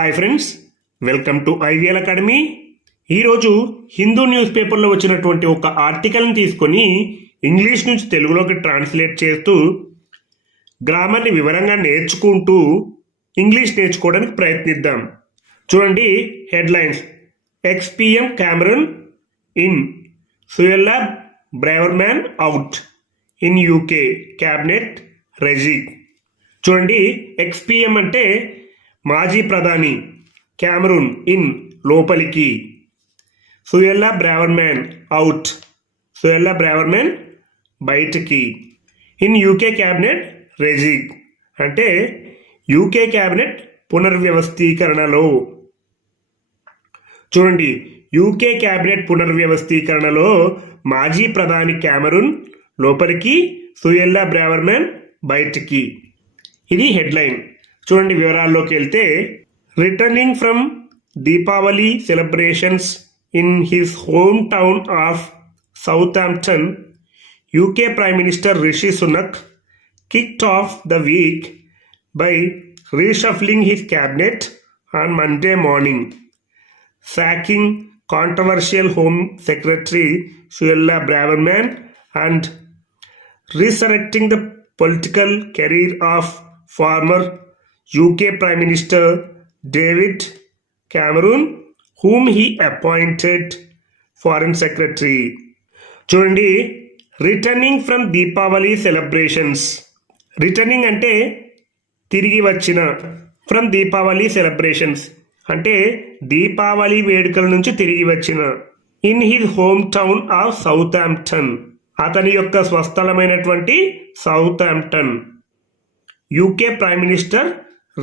Hi friends, welcome to IVL academy. ఈరోజు Hindu news పేపర్లో వచ్చినటువంటి ఒక ఆర్టికల్ని తీసుకొని ఇంగ్లీష్ నుంచి తెలుగులోకి ట్రాన్స్లేట్ చేస్తూ గ్రామర్ని వివరంగా నేర్చుకుంటూ ఇంగ్లీష్ నేర్చుకోవడానికి ప్రయత్నిద్దాం. చూడండి headlines. Ex PM Cameron in, Suella Braverman out, in UK cabinet rejig. చూడండి, ఎక్స్పీఎం అంటే మాజీ ప్రధాని, క్యామరూన్ ఇన్ లోపలికి, సుయల్లా బ్రేవర్మ్యాన్ అవుట్, సుయల్లా బ్రేవర్మ్యాన్ బయటికి, ఇన్ యూకే క్యాబినెట్ రెజిగ్ అంటే యూకే క్యాబినెట్ పునర్వ్యవస్థీకరణలో. చూడండి, యూకే క్యాబినెట్ పునర్వ్యవస్థీకరణలో మాజీ ప్రధాని క్యామరూన్ లోపలికి, సుయల్లా బ్రేవర్మ్యాన్ బయటికి. ఇది హెడ్లైన్. చూడండి వివరాల్లోకి వెళ్తే, returning from Deepavali celebrations in his home town of Southampton, UK prime minister Rishi Sunak kicked off the week by reshuffling his cabinet on Monday morning, sacking controversial Home Secretary Suella Braverman and resurrecting the political career of former UK Prime Minister David Cameron, whom he appointed Foreign Secretary. చూడండి, returning from Deepavali celebrations. Returning అంటే తిరిగి వచ్చిన, from Deepavali celebrations అంటే దీపావళి వేడుకల నుంచి తిరిగి వచ్చిన, in his home town of Southampton అతని యొక్క స్వస్థలమైనటువంటి Southampton, UK prime minister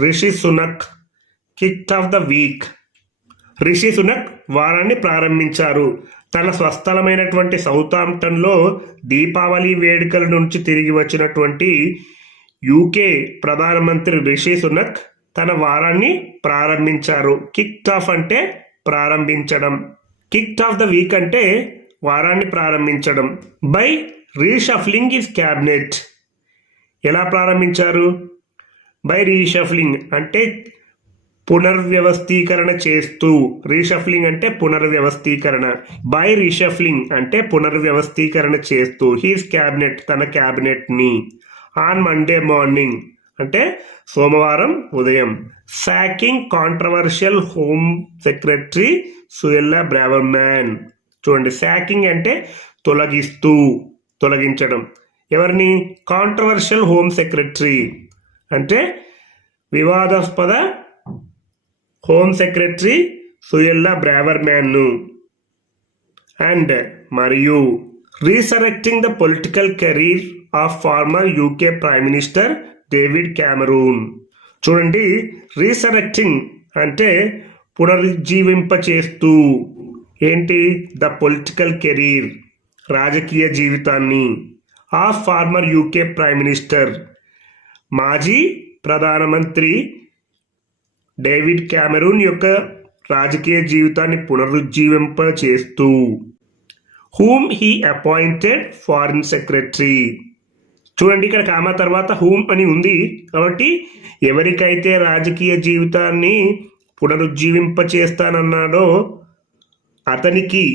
Rishi Sunak kicked off the week. Rishi Sunak వారాన్ని ప్రారంభించారు. తన స్వస్థలమైనటువంటి సౌతాంప్టన్లో దీపావళి వేడుకల నుంచి తిరిగి వచ్చినటువంటి యూకే ప్రధానమంత్రి రిషి సునక్ తన వారాన్ని ప్రారంభించారు. కిక్డ్ ఆఫ్ అంటే ప్రారంభించడం, కిక్డ్ ఆఫ్ ద వీక్ అంటే వారాన్ని ప్రారంభించడం. By reshuffling his cabinet. ఎలా ప్రారంభించారు? బై రీషఫ్లింగ్ అంటే పునర్వ్యవస్థీకరణ చేస్తూ. రీషఫ్లింగ్ అంటే పునర్వ్యవస్థీకరణ. బై రీషఫ్లింగ్ అంటే పునర్వ్యవస్థీకరణ చేస్తూ. హీస్ క్యాబినెట్ తన క్యాబినెట్ని. ఆన్ మండే మార్నింగ్ అంటే సోమవారం ఉదయం. Sacking controversial home secretary Suella Braverman. చూడండి, సాకింగ్ అంటే తొలగిస్తూ, తొలగించడం. ఎవరిని? కాంట్రవర్షియల్ హోమ్ సెక్రటరీ అంటే వివాదాస్పద హోమ్ సెక్రటరీ సుయల్లా బ్రేవర్మ్యాన్ను. అండ్ మరియు resurrecting the political career of former UK prime minister David Cameron. చూడండి, రీసరెక్టింగ్ అంటే పునరుజ్జీవింపచేస్తూ. ఏంటి? ద పొలిటికల్ కెరీర్ రాజకీయ జీవితాన్ని. Of former UK prime minister మాజీ ప్రధానమంత్రి డేవిడ్ క్యామరూన్ యొక్క రాజకీయ జీవితాన్ని పునరుజ్జీవింప చేస్తూ. Whom he appointed foreign secretary. చూడండి, ఇక్కడ కామా తర్వాత హూమ్ అని ఉంది కాబట్టి ఎవరికైతే రాజకీయ జీవితాన్ని పునరుజ్జీవింప చేస్తానన్నాడో అతనికి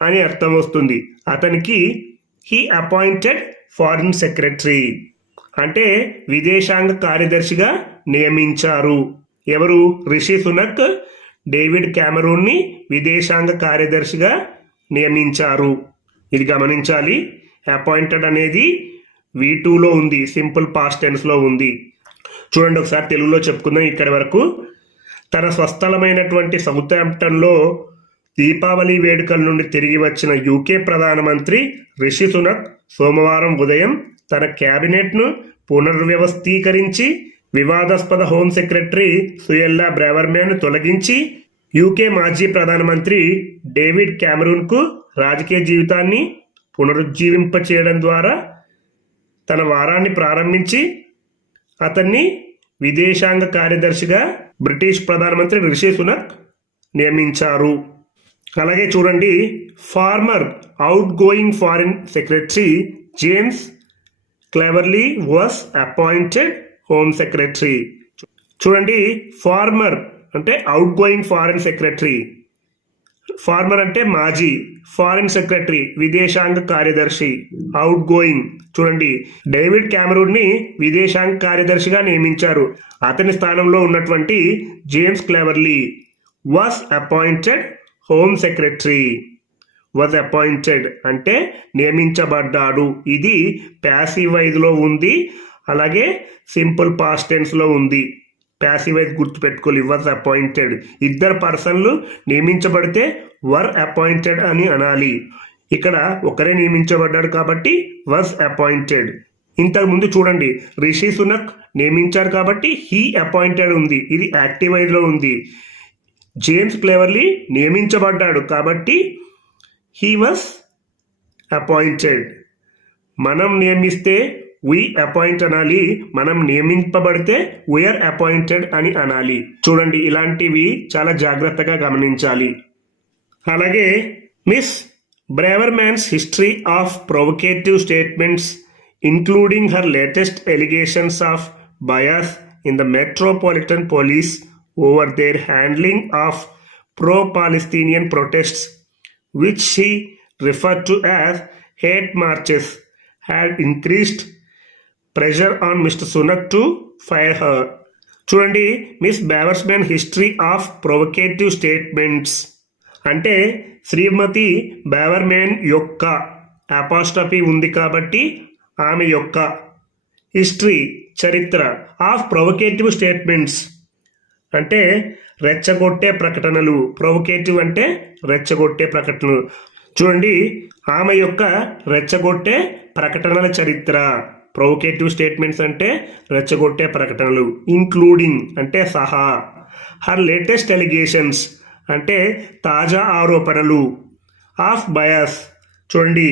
అని అర్థం వస్తుంది. అతనికి హీ అపాయింటెడ్ ఫారిన్ సెక్రటరీ అంటే విదేశాంగ కార్యదర్శిగా నియమించారు. ఎవరు? రిషి సునక్ డేవిడ్ క్యామరూన్ని విదేశాంగ కార్యదర్శిగా నియమించారు. ఇది గమనించాలి. అపాయింటెడ్ అనేది V2లో ఉంది, సింపుల్ పాస్ట్ టెన్స్లో ఉంది. చూడండి, ఒకసారి తెలుగులో చెప్పుకుందాం ఇక్కడి వరకు. తన స్వస్థలమైనటువంటి సౌతాంప్టన్లో దీపావళి వేడుకల నుండి తిరిగి వచ్చిన యూకే ప్రధానమంత్రి రిషి సునక్ సోమవారం ఉదయం తన క్యాబినెట్ను పునర్వ్యవస్థీకరించి వివాదాస్పద హోం సెక్రటరీ సుయల్లా బ్రేవర్మ్యాన్ను తొలగించి యూకే మాజీ ప్రధానమంత్రి డేవిడ్ క్యామరూన్కు రాజకీయ జీవితాన్ని పునరుజ్జీవింప చేయడం ద్వారా తన వారాన్ని ప్రారంభించి అతన్ని విదేశాంగ కార్యదర్శిగా బ్రిటిష్ ప్రధానమంత్రి రిషి సునక్ నియమించారు. అలాగే చూడండి, former outgoing foreign secretary James Cleverly was appointed home secretary. చూడండి, ఫార్మర్ అంటే outgoing foreign secretary. Former అంటే మాజీ. ఫారిన్ సెక్రటరీ విదేశాంగ కార్యదర్శి. Outgoing. చూడండి, డేవిడ్ క్యామరూన్ ని విదేశాంగ కార్యదర్శిగా నియమించారు. అతని స్థానంలో ఉన్నటువంటి James Cleverly was appointed home secretary. Was appointed అంటే నియమించబడ్డాడు. ఇది ప్యాసివ్ వైజ్ లో ఉంది, అలాగే సింపుల్ పాస్ట్ టెన్స్ లో ఉంది. ప్యాసివ్ వైజ్ గుర్తుపెట్టుకోవాలి. Was appointed. ఇద్దరు పర్సన్లు నియమించబడితే వర్ అపాయింటెడ్ అని అనాలి. ఇక్కడ ఒకరే నియమించబడ్డాడు కాబట్టి వాజ్ అపాయింటెడ్. ఇంతకు ముందు చూడండి, రిషి సునక్ నియమించారు కాబట్టి హీ అపాయింటెడ్ ఉంది. ఇది యాక్టివ్ వైజ్ లో ఉంది. జేమ్స్ క్లెవర్లీ నియమించబడ్డాడు కాబట్టి హీ వాజ్ అపాయింటెడ్. మనం నియమిస్తే వి అపాయింట్ అనాలి, మనం నియమింపబడితే వీఆర్ అపాయింటెడ్ అని అనాలి. చూడండి, ఇలాంటివి చాలా జాగ్రత్తగా గమనించాలి. అలాగే Ms Braverman's history of provocative statements including her latest allegations of bias in the Metropolitan Police over their handling of pro-Palestinian protests, which she referred to as hate marches, had increased pressure on Mr. Sunak to fire her. చూడండి, miss బ్యావర్స్మ్యాన్ history of provocative statements అంటే శ్రీమతి బ్యావర్మ్యాన్ యొక్క apostrophe ఉంది కాబట్టి ఆమె యొక్క history చరిత్ర of provocative statements అంటే రెచ్చగొట్టే ప్రకటనలు. ప్రొవొకేటివ్ అంటే రెచ్చగొట్టే ప్రకటనలు. చూడండి, ఆమె యొక్క రెచ్చగొట్టే ప్రకటనల చరిత్ర. ప్రొవొకేటివ్ స్టేట్మెంట్స్ అంటే రెచ్చగొట్టే ప్రకటనలు. ఇంక్లూడింగ్ అంటే సహా. హర్ లేటెస్ట్ ఎలిగేషన్స్ అంటే తాజా ఆరోపణలు. Of bias. చూడండి,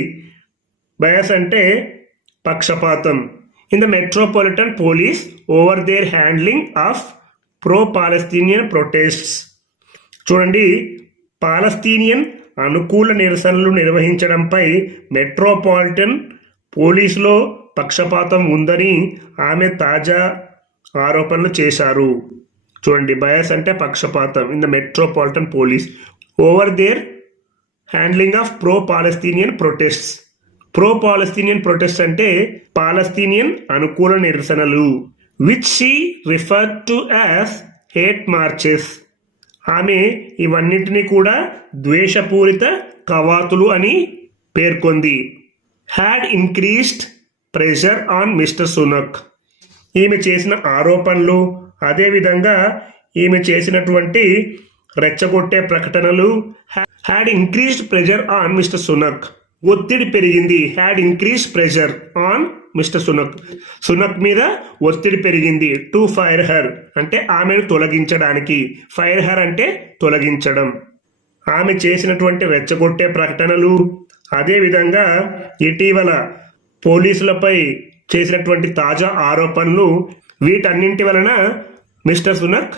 బయాస్ అంటే పక్షపాతం. In the Metropolitan Police over their handling of pro-Palestinian protests. చూడండి, పాలస్తీనియన్ అనుకూల నిరసనలు నిర్వహించడంపై మెట్రోపాలిటన్ పోలీసులో పక్షపాతం ఉందని ఆమె తాజా ఆరోపణలు చేశారు. చూడండి, బయాస్ అంటే పక్షపాతం. In the Metropolitan Police over their handling of pro-Palestinian protests. pro-Palestinian protest అంటే పాలస్తీనియన్ అనుకూల నిరసనలు. which she referred to as hate marches. ఆమె ఇవన్నింటినీ కూడా ద్వేషపూరిత కవాతులు అని పేర్కొంది. Had increased pressure on mister Sunak. ఈమె చేసిన ఆరోపణలు, అదేవిధంగా ఈమె చేసినటువంటి రెచ్చగొట్టే ప్రకటనలు had increased pressure on mister Sunak. ఒత్తిడి పెరిగింది. Had increased pressure on mister Sunak. Sunak మీద ఒత్తిడి పెరిగింది. టు ఫైర్ హర్ అంటే ఆమెను తొలగించడానికి. ఫైర్ హర్ అంటే తొలగించడం. ఆమె చేసినటువంటి రెచ్చగొట్టే ప్రకటనలు, అదేవిధంగా ఇటీవల పోలీసులపై చేసినటువంటి తాజా ఆరోపణలు, వీటన్నింటి వలన మిస్టర్ సునక్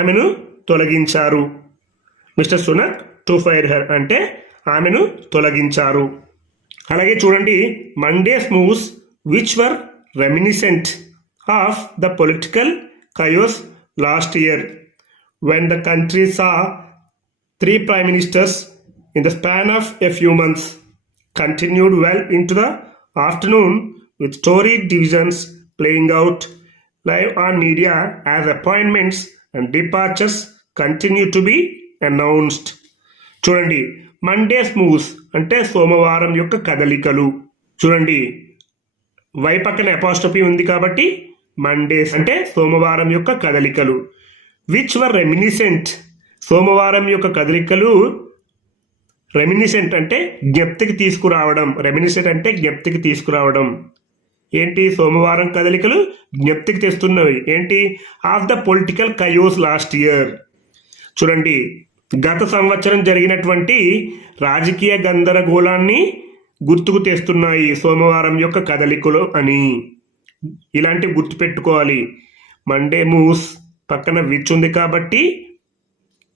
ఆమెను తొలగించారు. Mister Sunak to fire her అంటే ఆమెను తొలగించారు. అలాగే చూడండి, Mondays moves which were reminiscent of the political chaos last year when the country saw 3 prime ministers in the span of a few months continued well into the afternoon with Tory divisions playing out live on media as appointments and departures continue to be announced. చూడండి, Mondays moves అంటే సోమవారం యొక్క కదలికలు. చూడండి, why పక్కన apostrophe ఉంది కాబట్టి Mondays అంటే సోమవారం యొక్క కదలికలు. Which were reminiscent. సోమవారం యొక్క కదలికలు రెమినిసెంట్ అంటే జ్ఞప్తికి తీసుకురావడం. రెమినిసెంట్ అంటే జ్ఞప్తికి తీసుకురావడం. ఏంటి? సోమవారం కదలికలు జ్ఞప్తికి తెస్తున్నవి. ఏంటి? Of the political KaiOS last year. చూడండి, గత సంవత్సరం జరిగినటువంటి రాజకీయ గందరగోళాన్ని గుర్తుకు తెస్తున్నాయి సోమవారం యొక్క కదలికలు అని. ఇలాంటివి గుర్తుపెట్టుకోవాలి. మండే మూవ్స్ పక్కన విచ్ ఉంది కాబట్టి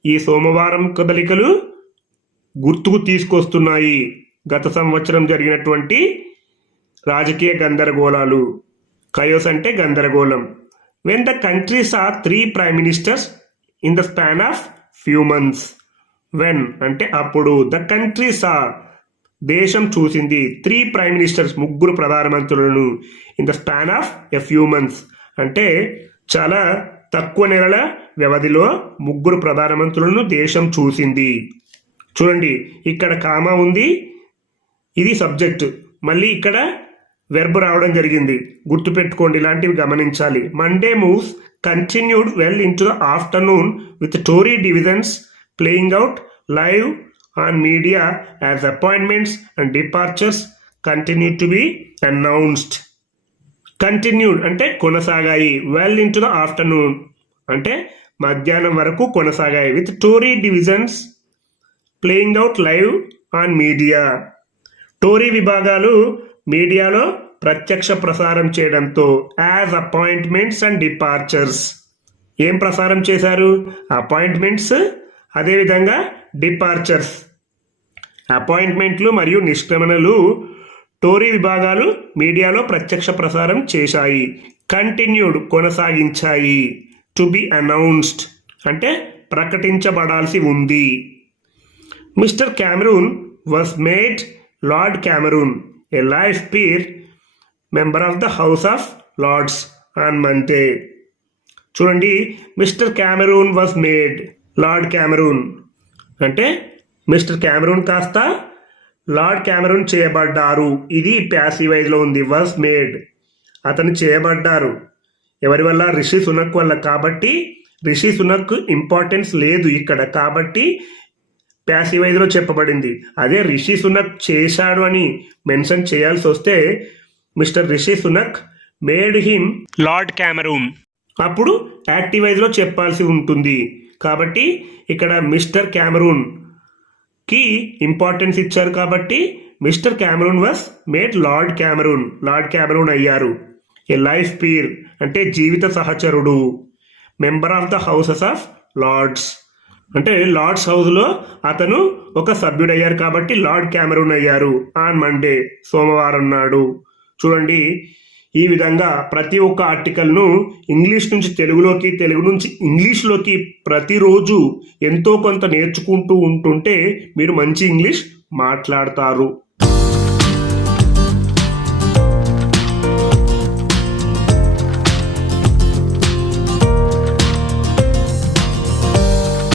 ఈ సోమవారం కదలికలు గుర్తుకు తీసుకొస్తున్నాయి గత సంవత్సరం జరిగినటువంటి రాజకీయ గందరగోళాలు. కయోస్ అంటే గందరగోళం. When the country saw 3 prime ministers in the span of few months. When అంటే అప్పుడు. ద కంట్రీ సా దేశం చూసింది 3 ప్రైమ్ మినిస్టర్స్ ముగ్గురు ప్రధానమంత్రులను in the span of a few months అంటే చాలా తక్కువ నెలల వ్యవధిలో ముగ్గురు ప్రధానమంత్రులను దేశం చూసింది. చూడండి ఇక్కడ కామా ఉంది, ఇది సబ్జెక్ట్, మళ్ళీ ఇక్కడ వెర్బ్ రావడం జరిగింది. గుర్తుపెట్టుకోండి, ఇలాంటివి గమనించాలి. Monday moves continued well into the afternoon with Tory divisions playing out live on media as appointments and departures continue to be announced. Continued అంటే కొనసాగాయి, well into the afternoon అంటే మధ్యాహ్నం వరకు కొనసాగాయి. With Tory divisions playing out live on media. Tory విభాగాలు మీడియాలో ప్రత్యక్ష ప్రసారం చేయడంతో యాజ్ అపాయింట్మెంట్స్ అండ్ డిపార్చర్స్ ఏం ప్రసారం చేశారు? అపాయింట్మెంట్స్, అదేవిధంగా డిపార్చర్స్. అపాయింట్మెంట్లు మరియు నిష్క్రమణలు టోరీ విభాగాలు మీడియాలో ప్రత్యక్ష ప్రసారం చేశాయి. కంటిన్యూడ్ కొనసాగించాయి. టు బి అనౌన్స్డ్ అంటే ప్రకటించబడాల్సి ఉంది. Mr Cameron was made Lord Cameron a life peer member of the House of Lords on Monday. చూడండి, Mr Cameron was made Lord Cameron అంటే మిస్టర్ క్యామరూన్ కాస్త లార్డ్ క్యామరూన్ చేయబడ్డారు. ఇది ప్యాసివైజ్లో ఉంది. వాజ్ మేడ్ అతను చేయబడ్డారు. ఎవరి వల్ల? రిషి సునక్ వల్ల. కాబట్టి రిషి సునక్ ఇంపార్టెన్స్ లేదు ఇక్కడ, కాబట్టి ప్యాసివైజ్లో చెప్పబడింది. అదే రిషి సునక్ చేశాడు అని మెన్షన్ చేయాల్సి వస్తే mister Rishi Sunak made him lord Cameron, అప్పుడు యాక్టివైజ్లో చెప్పాల్సి ఉంటుంది. కాబట్టి ఇక్కడ మిస్టర్ క్యామరూన్ కి ఇంపార్టెన్స్ ఇచ్చారు కాబట్టి mister Cameron was made Lord Cameron, Lord Cameron అయ్యారు. ఏ లైఫ్ పీర్ అంటే జీవిత సహచరుడు. Member of the Houses of Lords అంటే లార్డ్స్ హౌస్లో అతను ఒక సభ్యుడయ్యారు కాబట్టి లార్డ్ క్యామరూన్ అయ్యారు. ఆన్ మండే సోమవారం నాడు. చూడండి, ఈ విధంగా ప్రతి ఒక్క ఆర్టికల్ను ఇంగ్లీష్ నుంచి తెలుగులోకి, తెలుగు నుంచి ఇంగ్లీష్లోకి ప్రతిరోజు ఎంతో కొంత నేర్చుకుంటూ ఉంటుంటే మీరు మంచి ఇంగ్లీష్ మాట్లాడతారు.